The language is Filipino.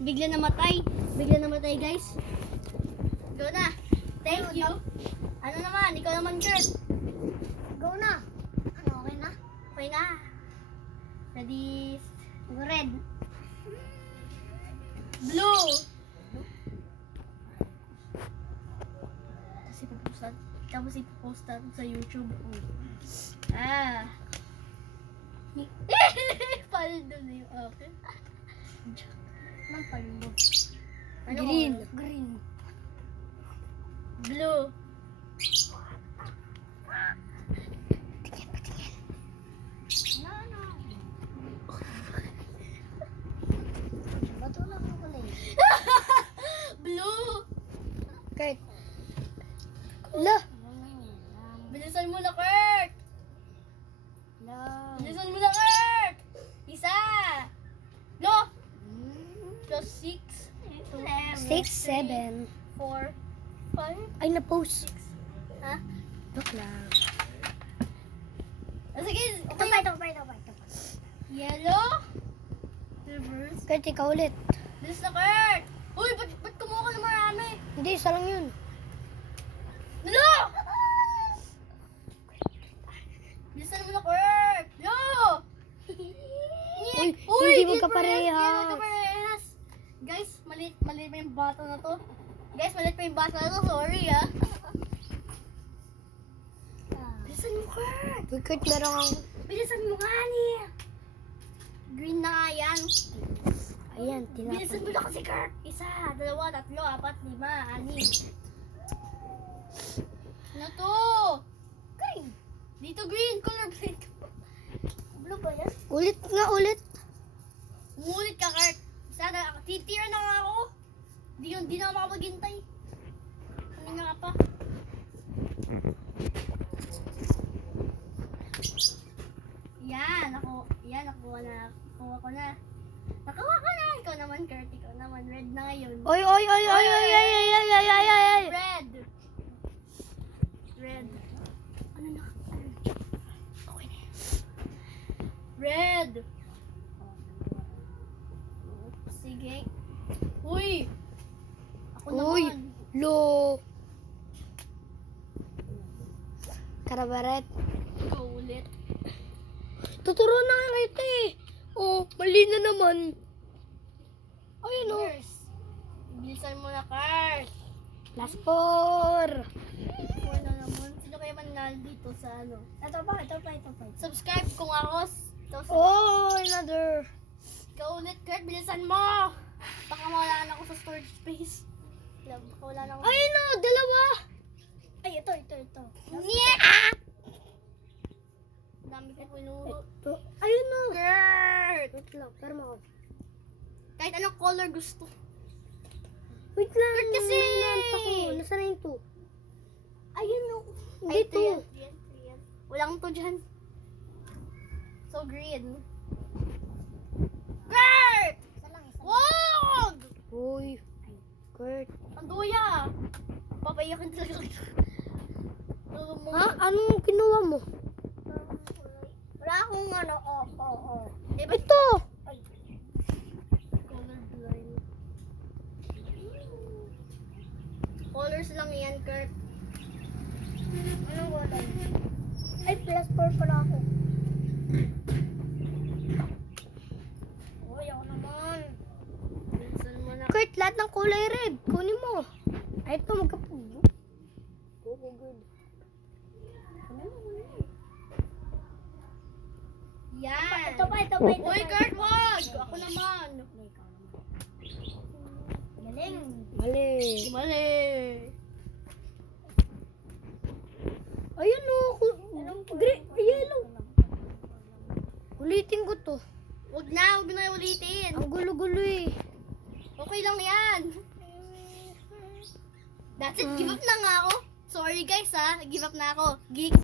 Bigla namatay. Bigla namatay, guys. Go na. Thank you. Ano naman? Ikaw naman, girl. Go na. Ano, okay na? Okay na. Ready? Go red. Blue. Tapos ipopost natin sa YouTube. Ah. Paldo na yung akin. Anong paldo? Ano Green. color? Green. Blue. Ano? Bato lang ang kulay. Blue. Kurt. La. Bilisan mo na, Kurt. La. Bilisan mo na, Kurt. Isa. No. Plus 6. 6, 7. 4. 5. Ay, na-post. Ha? Look lang. Sige. Ito pa, ito pa, ito pa, ito pa. Yellow. Reverse. Kurt, ikaw ulit. Bilis na, Kurt. Uy, ba't kumuha ka na marami? Hindi, isa lang yun. No! Bilisan mo na, Kurt. No! Uy, hindi parehas. magkaparehas. Guys, maliit pa yung bata na to. Guys, maliit pa yung bata na to. Sorry, ah. Bilisan mo, Kurt. Uy, Kurt, meron kang... Bilisan mo nga niya. Green na nga yan. Ayan, Bilisan tinapon. mo na kasi, Kurt. 1, 2, 3, 4, 5, 6. Ano to? Green. Dito green. Color green. Blue ba yan? Ulit nga, ulit. Umulit ka, Kurt. Sana, titira na nga ako. Di na ako makapaghintay. Ano nga pa? Yan, nakuha na. Nakuha ko na. Nakuha ko na. Ikaw naman, Kurt. Ikaw naman. Red na ngayon. Oy, oy, oy, oy, oy, oy, oy, oy, oy, oy, oy, oy. Red. Red. Ano na? Okay na. Red. Sige. Uy! Ako Uy, naman. lo. Karabaret. Ikaw ulit. Tuturo na nga kita eh. Oh, mali na naman. Ayun oh. Cheers. Bilisan mo na, Kurt. Last four. Four na naman. Sino kaya manalo dito sa ano? Ito pa, ito pa, ito pa. Subscribe kung ako. Oh, another. Ikaw ulit, Kurt. Bilisan mo. Baka mawala na ako sa storage space. Baka wala na ako. Ay no, dalawa. Ay, ito. Yeah! Dami ko pinuro. Ito. Ayun no. Kurt! Wait lang, pero mo. Kahit anong color gusto. Wait lang. Kurt kasi! Nasaan na yung two? Ayun no. Hindi Ay, ito to. yan. Walang to dyan. So green. Kurt! Wag! Uy. Kurt. Ang duya. Papayakin talaga kita. Ha? Anong kinuha mo? Wala akong ano. Diba? Ito. Colorblind. Colors lang yan, Kurt. Anong kulay? Ay, plus 4 pala ako. Uy, ako naman. Bilisan mo na. Kurt, lahat ng kulay red. Kunin mo. Ay, ito magkapuno. Oh, good. Yan. Ito pa. Uy, Kurt, wag! Ako naman. Galing. Mali. Mali. Ayun o. Green. Yellow. Ulitin ko to. Wag na ulitin. Ang gulo-gulo eh. Okay lang yan. That's it, give up na nga ako. Sorry guys ha, give up na ako. Geek.